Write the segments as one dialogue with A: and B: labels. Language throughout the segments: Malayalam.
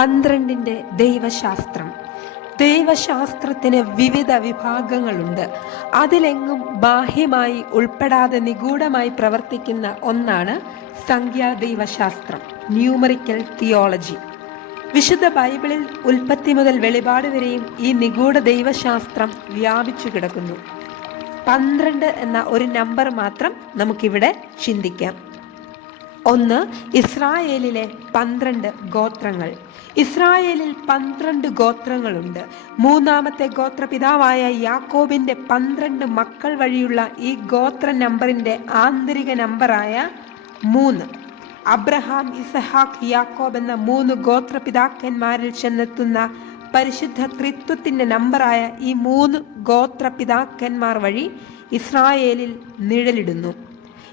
A: പന്ത്രണ്ടിന്റെ ദൈവശാസ്ത്രം. ദൈവശാസ്ത്രത്തിന് വിവിധ വിഭാഗങ്ങളുണ്ട്. അതിലെങ്ങും ബാഹ്യമായി ഉൾപ്പെടാതെ നിഗൂഢമായി പ്രവർത്തിക്കുന്ന ഒന്നാണ് സംഖ്യാദൈവശാസ്ത്രം ന്യൂമറിക്കൽ തിയോളജി. വിശുദ്ധ ബൈബിളിൽ ഉൽപ്പത്തി മുതൽ വെളിപാട് വരെയും ഈ നിഗൂഢ ദൈവശാസ്ത്രം വ്യാപിച്ചു കിടക്കുന്നു. പന്ത്രണ്ട് എന്ന ഒരു നമ്പർ മാത്രം നമുക്കിവിടെ ചിന്തിക്കാം. ഒന്ന് ഇസ്രായേലിലെ പന്ത്രണ്ട് ഗോത്രങ്ങൾ. ഇസ്രായേലിൽ പന്ത്രണ്ട് ഗോത്രങ്ങളുണ്ട്. മൂന്നാമത്തെ ഗോത്രപിതാവായ യാക്കോബിന്റെ പന്ത്രണ്ട് മക്കൾ വഴിയുള്ള ഈ ഗോത്ര നമ്പറിന്റെ ആന്തരിക നമ്പറായ മൂന്ന്. അബ്രഹാം ഇസഹാഖ് യാക്കോബ് എന്ന മൂന്ന് ഗോത്രപിതാക്കന്മാരിൽ ചെന്നെത്തുന്ന പരിശുദ്ധ ത്രിത്വത്തിന്റെ നമ്പറായ ഈ മൂന്ന് ഗോത്രപിതാക്കന്മാർ വഴി ഇസ്രായേലിൽ നിഴലിടുന്നു.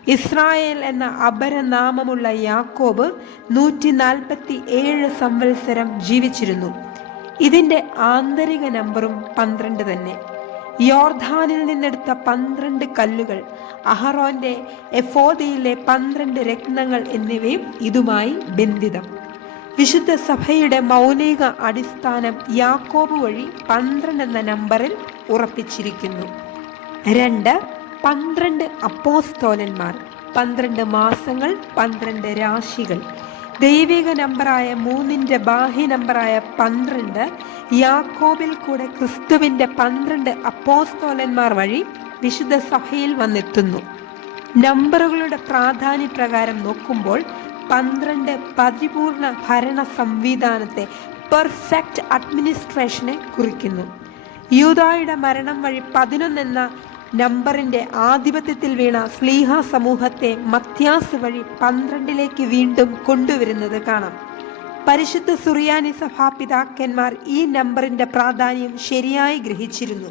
A: ഇസ്രായേൽ എന്ന അപരനാമമുള്ള യാക്കോബ് നൂറ്റി നാൽപ്പത്തി ഏഴ് സംവത്സരം ജീവിച്ചിരുന്നു. ഇതിന്റെ ആന്തരിക നമ്പറും പന്ത്രണ്ട് തന്നെ. യോർധാനിൽ നിന്നെടുത്ത പന്ത്രണ്ട് കല്ലുകൾ അഹറോന്റെ എഫോദയിലെ പന്ത്രണ്ട് രത്നങ്ങൾ എന്നിവയും ഇതുമായി ബന്ധിതം. വിശുദ്ധ സഭയുടെ മൗലിക അടിസ്ഥാനം യാക്കോബ് വഴി പന്ത്രണ്ട് എന്ന നമ്പറിൽ ഉറപ്പിച്ചിരിക്കുന്നു. രണ്ട് പന്ത്രണ്ട് അപ്പോസ്തോലന്മാർ പന്ത്രണ്ട് മാസങ്ങൾ പന്ത്രണ്ട് രാശികൾ. ദൈവിക നമ്പറായ മൂന്നിന്റെ ബാഹ്യ നമ്പറായ പന്ത്രണ്ട് യാക്കോബിൽ കൂടെ ക്രിസ്തുവിന്റെ പന്ത്രണ്ട് അപ്പോസ്തോലന്മാർ വഴി വിശുദ്ധ സഭയിൽ വന്നെത്തുന്നു. നമ്പറുകളുടെ പ്രാധാന്യപ്രകാരം നോക്കുമ്പോൾ പന്ത്രണ്ട് പരിപൂർണ ഭരണ സംവിധാനത്തെ പെർഫെക്റ്റ് അഡ്മിനിസ്ട്രേഷനെ കുറിക്കുന്നു. യൂതായുടെ മരണം വഴി പതിനൊന്നെന്ന നമ്പറിന്റെ ആധിപത്യത്തിൽ വീണ സ്ലീഹ സമൂഹത്തെ മത്യാസ് വഴി പന്ത്രണ്ടിലേക്ക് വീണ്ടും കൊണ്ടുവരുന്നത് കാണാം. പരിശുദ്ധ സുറിയാനി സഭാ പിതാക്കന്മാർ ഈ നമ്പറിന്റെ പ്രാധാന്യം ശരിയായി ഗ്രഹിച്ചിരുന്നു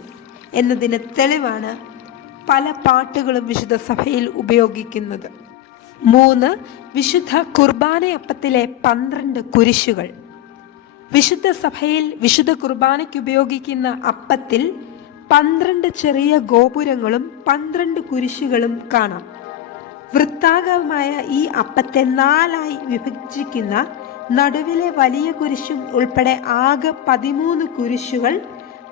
A: എന്നതിന് തെളിവാണ് പല പാട്ടുകളും വിശുദ്ധ സഭയിൽ ഉപയോഗിക്കുന്നത്. മൂന്ന് വിശുദ്ധ കുർബാനയപ്പത്തിലെ പന്ത്രണ്ട് കുരിശുകൾ. വിശുദ്ധ സഭയിൽ വിശുദ്ധ കുർബാനയ്ക്ക് ഉപയോഗിക്കുന്ന അപ്പത്തിൽ പന്ത്രണ്ട് ചെറിയ ഗോപുരങ്ങളും പന്ത്രണ്ട് കുരിശുകളും കാണാം. വൃത്താകമായ ഈ അപ്പത്തെ നാലായി വിഭജിക്കുന്ന നടുവിലെ വലിയ കുരിശും ഉൾപ്പെടെ ആകെ പതിമൂന്ന് കുരിശുകൾ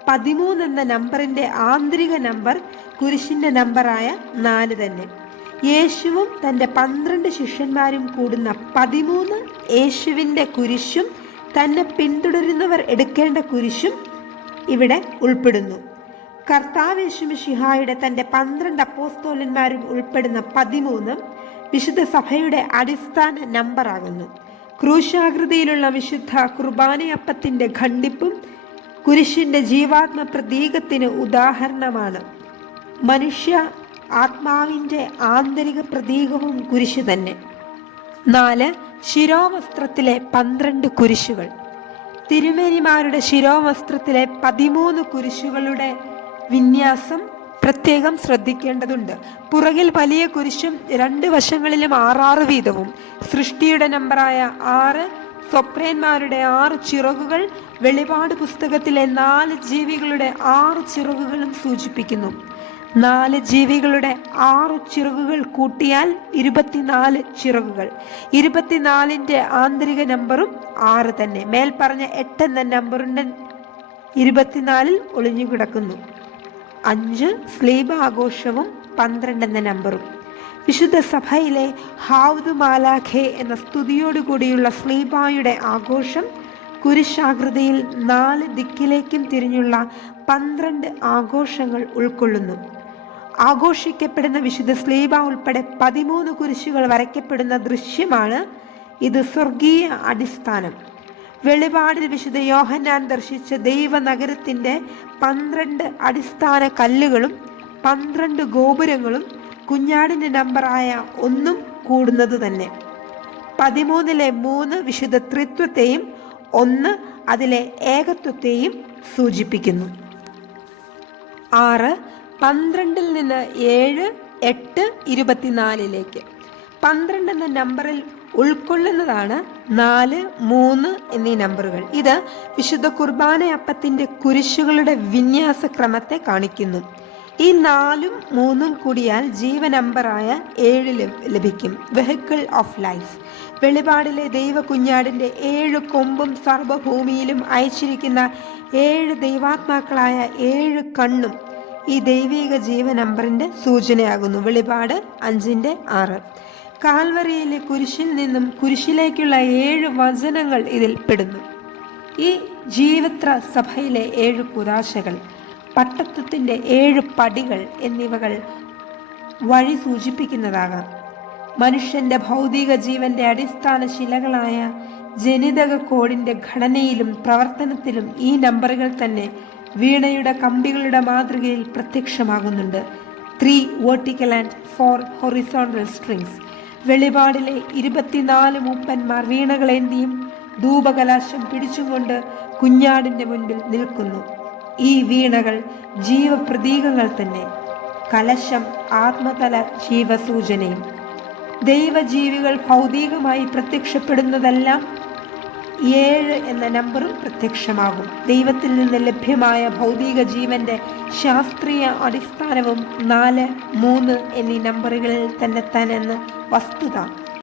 A: പതിമൂന്ന് എന്ന നമ്പറിന്റെ ആന്തരിക നമ്പർ കുരിശിന്റെ നമ്പറായ നാല് തന്നെ. യേശുവും തന്റെ പന്ത്രണ്ട് ശിഷ്യന്മാരും കൂടുന്ന പതിമൂന്ന് യേശുവിന്റെ കുരിശും തന്നെ പിന്തുടരുന്നവർ എടുക്കേണ്ട കുരിശും ഇവിടെ ഉൾപ്പെടുന്നു. കർത്താവ് യേശുമിഷിഹായുടെ തന്റെ പന്ത്രണ്ട് അപ്പോസ്തോലന്മാരും ഉൾപ്പെടുന്ന പതിമൂന്ന് വിശുദ്ധ സഭയുടെ അടിസ്ഥാന നമ്പറാകുന്നു. ക്രൂശാകൃതിയിലുള്ള വിശുദ്ധ കുർബാനയപ്പത്തിന്റെ ഖണ്ഡിപ്പും കുരിശിന്റെ ജീവാത്മ പ്രതീകത്തിന് ഉദാഹരണമാണ്. മനുഷ്യ ആത്മാവിന്റെ ആന്തരിക പ്രതീകവും കുരിശ് തന്നെ. നാല് ശിരോവസ്ത്രത്തിലെ പന്ത്രണ്ട് കുരിശുകൾ. തിരുമേനിമാരുടെ ശിരോവസ്ത്രത്തിലെ പതിമൂന്ന് കുരിശുകളുടെ വിന്യാസം പ്രത്യേകം ശ്രദ്ധിക്കേണ്ടതുണ്ട്. പുറകിൽ വലിയ കുരിശും രണ്ട് വശങ്ങളിലും ആറാറ് വീതവും. സൃഷ്ടിയുടെ നമ്പറായ ആറ് സ്വപ്രേന്മാരുടെ ആറ് ചിറകുകൾ വെളിപാട് പുസ്തകത്തിലെ നാല് ജീവികളുടെ ആറ് ചിറകുകളും സൂചിപ്പിക്കുന്നു. നാല് ജീവികളുടെ ആറ് ചിറകുകൾ കൂട്ടിയാൽ ഇരുപത്തിനാല് ചിറകുകൾ. ഇരുപത്തിനാലിന്റെ ആന്തരിക നമ്പറും ആറ് തന്നെ. മേൽപ്പറഞ്ഞ എട്ടെന്ന നമ്പറിന്റെ ഇരുപത്തിനാലിൽ ഒളിഞ്ഞു കിടക്കുന്നു അഞ്ച് സ്ലീബ ആഘോഷവും പന്ത്രണ്ട് എന്ന നമ്പറും. വിശുദ്ധ സഭയിലെ ഹാവുദ് മാലാഖെ എന്ന സ്തുതിയോടുകൂടിയുള്ള സ്ലീബായുടെ ആഘോഷം കുരിശാകൃതിയിൽ നാല് ദിക്കിലേക്കും തിരിഞ്ഞുള്ള പന്ത്രണ്ട് ആഘോഷങ്ങൾ ഉൾക്കൊള്ളുന്നു. ആഘോഷിക്കപ്പെടുന്ന വിശുദ്ധ സ്ലീബ ഉൾപ്പെടെ പതിമൂന്ന് കുരിശുകൾ വരയ്ക്കപ്പെടുന്ന ദൃശ്യമാണ് ഇത് സ്വർഗീയ അടിസ്ഥാനം. വെളിപാടിൽ വിശുദ്ധ യോഹന്നാൻ ദർശിച്ച ദൈവനഗരത്തിന്റെ പന്ത്രണ്ട് അടിസ്ഥാന കല്ലുകളും പന്ത്രണ്ട് ഗോപുരങ്ങളും കുഞ്ഞാടിന്റെ നമ്പറായ ഒന്നും കൂടുന്നത് തന്നെ. പതിമൂന്നിലെ മൂന്ന് വിശുദ്ധ ത്രിത്വത്തെയും ഒന്ന് അതിലെ ഏകത്വത്തെയും സൂചിപ്പിക്കുന്നു. ആറ് പന്ത്രണ്ടിൽ നിന്ന് ഏഴ് എട്ട് ഇരുപത്തിനാലിലേക്ക്. പന്ത്രണ്ട് എന്ന നമ്പറിൽ ഉൾക്കൊള്ളുന്നതാണ് നാല് മൂന്ന് എന്നീ നമ്പറുകൾ. ഇത് വിശുദ്ധ കുർബാന അപ്പത്തിന്റെ കുരിശുകളുടെ വിന്യാസ ക്രമത്തെ കാണിക്കുന്നു. ഈ നാലും മൂന്നും കൂടിയാൽ ജീവ നമ്പറായ ഏഴ് ലഭിക്കും. വെഹിക്കിൾ ഓഫ് ലൈഫ് വെളിപാടിലെ ദൈവ കുഞ്ഞാടിന്റെ ഏഴ് കൊമ്പും സർവഭൂമിയിലും അയച്ചിരിക്കുന്ന ഏഴ് ദൈവാത്മാക്കളായ ഏഴ് കണ്ണും ഈ ദൈവിക ജീവ നമ്പറിന്റെ സൂചനയാകുന്നു. വെളിപാട് അഞ്ചിന്റെ ആറ്. കാൽവറിയിലെ കുരിശിൽ നിന്നും കുരിശിലേക്കുള്ള ഏഴ് വചനങ്ങൾ ഇതിൽ പെടുന്നു. ഈ ജീവത്ര സഭയിലെ ഏഴ് കുരാശകൾ പട്ടത്വത്തിന്റെ ഏഴ് പടികൾ എന്നിവകൾ വഴി സൂചിപ്പിക്കുന്നതാകാം. മനുഷ്യന്റെ ഭൗതിക ജീവന്റെ അടിസ്ഥാന ശിലകളായ ജനിതക കോഡിന്റെ ഘടനയിലും പ്രവർത്തനത്തിലും ഈ നമ്പറുകൾ തന്നെ വീണയുടെ കമ്പികളുടെ മാതൃകയിൽ പ്രത്യക്ഷമാകുന്നുണ്ട്. Three vertical and four horizontal strings വെളിപാടിലെ ഇരുപത്തിനാല് മൂപ്പന്മാർ വീണകളേന്തിയും ധൂപകലാശം പിടിച്ചുകൊണ്ട് കുഞ്ഞാടിന്റെ മുൻപിൽ നിൽക്കുന്നു. ഈ വീണകൾ ജീവപ്രതീകങ്ങൾ തന്നെ. കലശം ആത്മതല ജീവസൂചനയും. ദൈവജീവികൾ ഭൗതികമായി പ്രത്യക്ഷപ്പെടുന്നതെല്ലാം ഏഴ് എന്ന നമ്പറും പ്രത്യക്ഷമാകും. ദൈവത്തിൽ നിന്ന് ലഭ്യമായ ഭൗതിക ജീവന്റെ ശാസ്ത്രീയ അടിസ്ഥാനവും നാല് മൂന്ന് എന്നീ നമ്പറുകളിൽ തന്നെ താനെന്ന് വസ്തുത